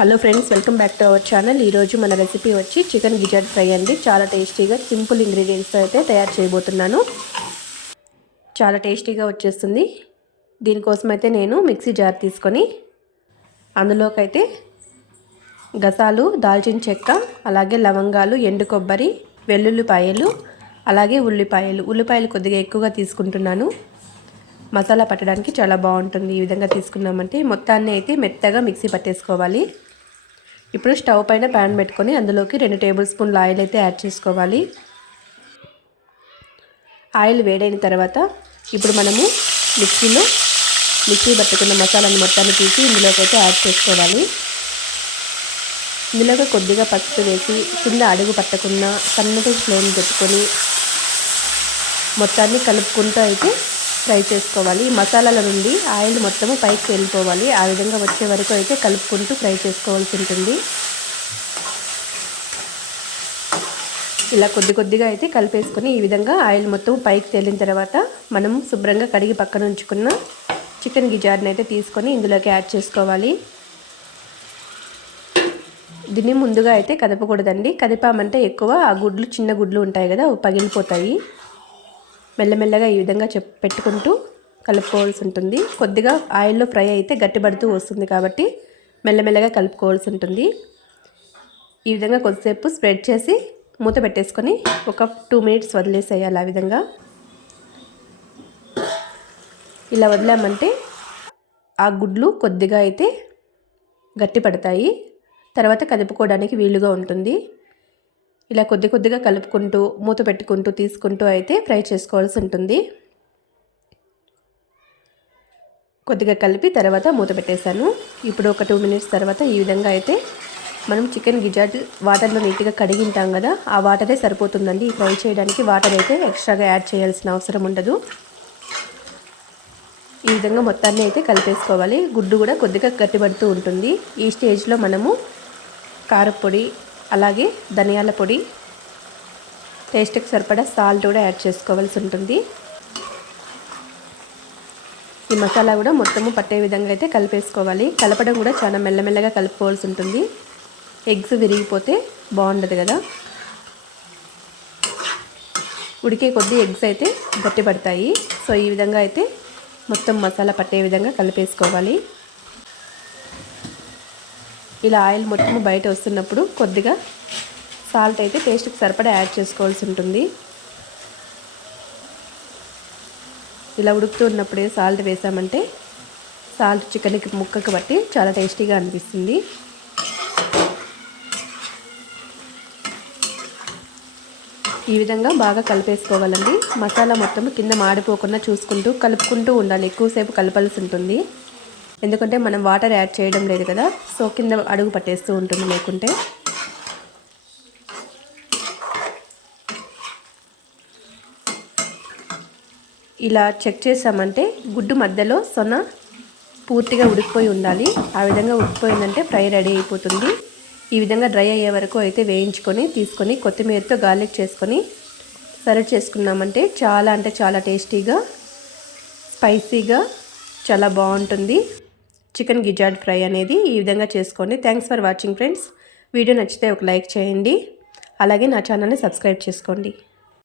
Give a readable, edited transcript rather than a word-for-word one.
Hello friends, welcome back to our channel. ఈరోజు మన recipe వచ్చి చికెన్ గిజార్డ్ ఫ్రై అండి. చాలా టేస్టీగా సింపుల్ ఇంగ్రీడియంట్స్తో అయితే తయారు చేయబోతున్నాను. చాలా టేస్టీగా వచ్చేస్తుంది. దీనికోసం అయితే నేను మిక్సీ జార్ తీసుకొని అందులోకైతే గసాలు, దాల్చిన చెక్క, అలాగే లవంగాలు, ఎండు కొబ్బరి, వెల్లుల్లిపాయలు, అలాగే ఉల్లిపాయలు కొద్దిగా ఎక్కువగా తీసుకుంటున్నాను. మసాలా పట్టడానికి చాలా బాగుంటుంది. ఈ విధంగా తీసుకున్నామంటే మొత్తాన్ని అయితే మెత్తగా మిక్సీ పట్టేసుకోవాలి. ఇప్పుడు స్టవ్ పైన ప్యాన్ పెట్టుకొని అందులోకి 2 టేబుల్ స్పూన్ల ఆయిల్ అయితే యాడ్ చేసుకోవాలి. ఆయిల్ వేడైన తర్వాత ఇప్పుడు మనము మిక్సీ పట్టుకున్న మసాలాని మొత్తాన్ని తీసి ఇందులోకి అయితే యాడ్ చేసుకోవాలి. ఇందులోకి కొద్దిగా పసుపు వేసి కింద అడుగు పట్టకుండా సన్నటి ఫ్లేమ్ పెట్టుకొని మొత్తాన్ని కలుపుకుంటూ అయితే ఫ్రై చేసుకోవాలి. మసాలాల నుండి ఆయిల్ మొత్తము పైకి వెళ్ళిపోవాలి. ఆ విధంగా వచ్చే వరకు అయితే కలుపుకుంటూ ఫ్రై చేసుకోవాల్సి ఉంటుంది. ఇలా కొద్దిగా అయితే కలిపేసుకొని ఈ విధంగా ఆయిల్ మొత్తం పైకి తేలిన తర్వాత మనం శుభ్రంగా కడిగి పక్కన ఉంచుకున్న చికెన్ గిజార్ని అయితే తీసుకొని ఇందులోకి యాడ్ చేసుకోవాలి. దీన్ని ముందుగా అయితే కదపకూడదండి. కదిపామంటే ఎక్కువ ఆ చిన్న గుడ్లు ఉంటాయి కదా, అవి పగిలిపోతాయి. మెల్లమెల్లగా ఈ విధంగా పెట్టుకుంటూ కలుపుకోవాల్సి ఉంటుంది. కొద్దిగా ఆయిల్లో ఫ్రై అయితే గట్టిపడుతూ వస్తుంది కాబట్టి మెల్లమెల్లగా కలుపుకోవాల్సి ఉంటుంది. ఈ విధంగా కొద్దిసేపు స్ప్రెడ్ చేసి మూత పెట్టేసుకొని ఒక 2 మినిట్స్ వదిలేసేయాలి. ఆ విధంగా ఇలా వదిలామంటే ఆ గుడ్లు కొద్దిగా అయితే గట్టి పడతాయి. తర్వాత కదుపుకోవడానికి వీలుగా ఉంటుంది. ఇలా కొద్దిగా కలుపుకుంటూ మూత పెట్టుకుంటూ తీసుకుంటూ అయితే ఫ్రై చేసుకోవాల్సి ఉంటుంది. కొద్దిగా కలిపి తర్వాత మూత పెట్టేశాను. ఇప్పుడు ఒక 2 మినిట్స్ తర్వాత ఈ విధంగా అయితే మనం చికెన్ గిజార్డ్ వాటర్లో నీట్గా కడిగింటాం కదా, ఆ వాటరే సరిపోతుందండి. ఈ ఫ్రై చేయడానికి వాటర్ అయితే ఎక్స్ట్రాగా యాడ్ చేయాల్సిన అవసరం ఉండదు. ఈ విధంగా మొత్తాన్ని అయితే కలిపేసుకోవాలి. గుడ్డు కూడా కొద్దిగా గట్టిపడుతూ ఉంటుంది. ఈ స్టేజ్లో మనము కారపొడి, అలాగే ధనియాల పొడి, టేస్ట్కి సరిపడా సాల్ట్ కూడా యాడ్ చేసుకోవాల్సి ఉంటుంది. ఈ మసాలా కూడా మొత్తము పట్టే విధంగా అయితే కలిపేసుకోవాలి. కలపడం కూడా చాలా మెల్లమెల్లగా కలుపుకోవాల్సి ఉంటుంది. ఎగ్స్ విరిగిపోతే బాగుండదు కదా. ఉడికే కొద్దీ ఎగ్స్ అయితే గట్టి పడతాయి. సో ఈ విధంగా అయితే మొత్తం మసాలా పట్టే విధంగా కలిపేసుకోవాలి. ఇలా ఆయిల్ మొత్తం బయట వస్తున్నప్పుడు కొద్దిగా సాల్ట్ అయితే టేస్ట్కి సరిపడా యాడ్ చేసుకోవాల్సి ఉంటుంది. ఇలా ఉడుకుతున్నప్పుడే సాల్ట్ వేసామంటే సాల్ట్ చికెన్కి ముక్కకు బట్టి చాలా టేస్టీగా అనిపిస్తుంది. ఈ విధంగా బాగా కలిపేసుకోవాలండి. మసాలా మొత్తం కింద మాడిపోకుండా చూసుకుంటూ కలుపుకుంటూ ఉండాలి. ఎక్కువసేపు కలపాల్సి ఉంటుంది. ఎందుకంటే మనం వాటర్ యాడ్ చేయడం లేదు కదా, సో కింద అడుగు పట్టేస్తూ ఉంటుంది లేకుంటే. ఇలా చెక్ చేసామంటే గుడ్డు మధ్యలో సొన పూర్తిగా ఉడికిపోయి ఉండాలి. ఆ విధంగా ఉడికిపోయిందంటే ఫ్రై రెడీ అయిపోతుంది. ఈ విధంగా డ్రై అయ్యే వరకు అయితే వేయించుకొని తీసుకొని కొత్తిమీరతో గార్లిక్ చేసుకొని సర్వ్ చేసుకున్నామంటే చాలా అంటే చాలా టేస్టీగా, స్పైసీగా చాలా బాగుంటుంది చికెన్ గిజార్డ్ ఫ్రై అనేది. ఈ విధంగా చేసుకోండి. Thanks for watching friends. Video నచ్చితే ఒక లైక్ చేయండి. అలాగే నా ఛానల్ని సబ్స్క్రైబ్ చేసుకోండి.